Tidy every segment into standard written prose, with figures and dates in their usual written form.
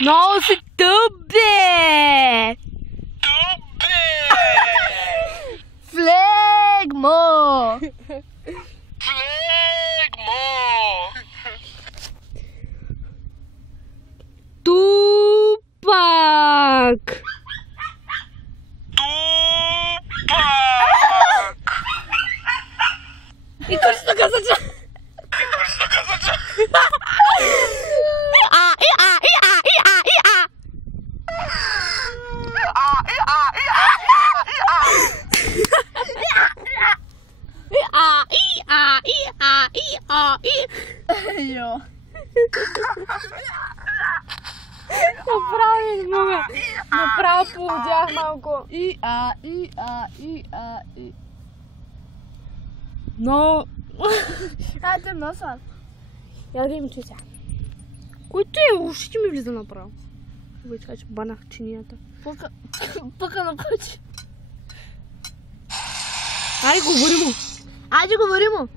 Много си тъп, бе! Флегмо! Тупак! И курсна казача! Йо. Направо не мога. Направо полудях малко. Но... Хайде носа. Я да им че сега. Който е? Ушите ми влиза направо. Вече кажа, че банах чинията. Пъка на кочи. Айде, говори му. Айде говори му.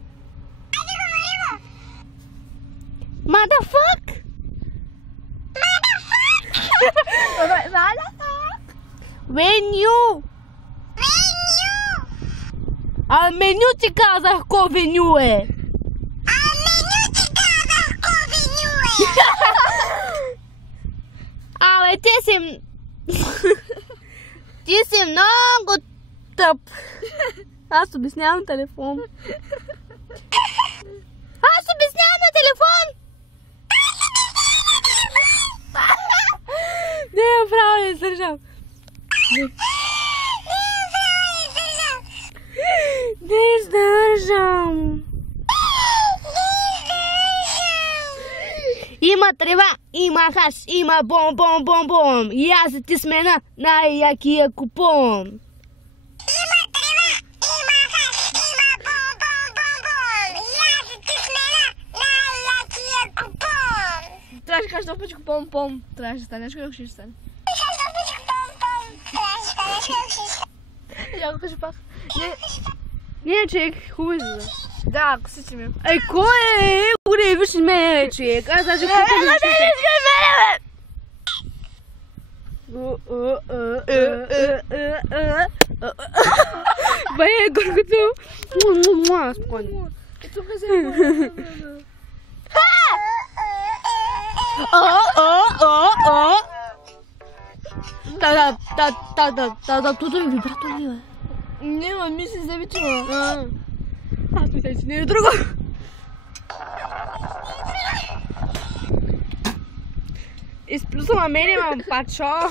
Motherfuck! Venю! А меню ти казах ко веню е! Абе, ти си... Ти си много тъп! Аз обяснявам телефон. Аз обяснявам на телефон! Не, право не издържам. Не издържам. Има трева, има хаш, има бом. И аз ти смена най-якия купон. Трябваше да кажеш много пъти пом-пом. Трябваше да станеш, колко ще стане. Я го кажа пак. Не, човек, хубаво излиза. Да, косите ми. Ей, кой е? Горе, виж ме, човек. Аз даже купа не вижте. Бе, горкото. Спокойно. Ето ме се Туто ми вибратор ли, бе? Няма, ми се завичава. Аз мисля, че не е друго. Изплюса на мене, мам, пачо.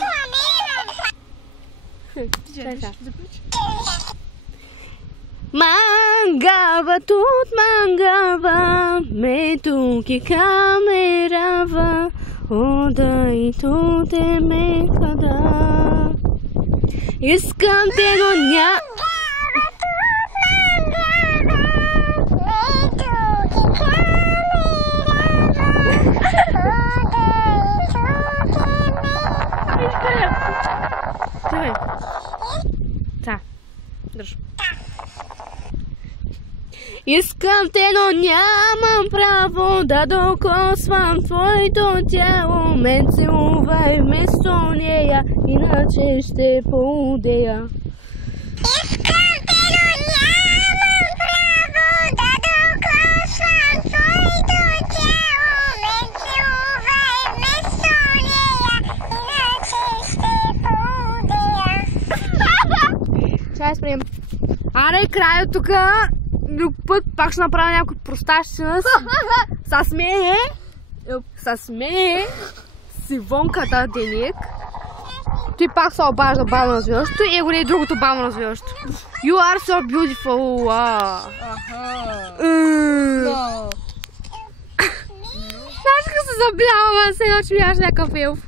Mangava, tot mangava, me tu que camerava, oda e tot me cada. Escantegonia. Tá, deixa. Искам те, но нямам право да докосвам твоето тяло. Мен целувай вместо нея, иначе ще поудея. Искам те, но нямам право да докосвам твоето тяло. Мен целувай вместо нея, иначе ще поудея. Чай спрем. Аре, край от тука. Друг път пак ще направя някой простащина. Са смее. Сивонката денек. Той пак се обажда бавно развиващо и го не е другото бавно развиващо. You are so beautiful. Знаеш как се заблявам, се едно, че бяш някакъв елф.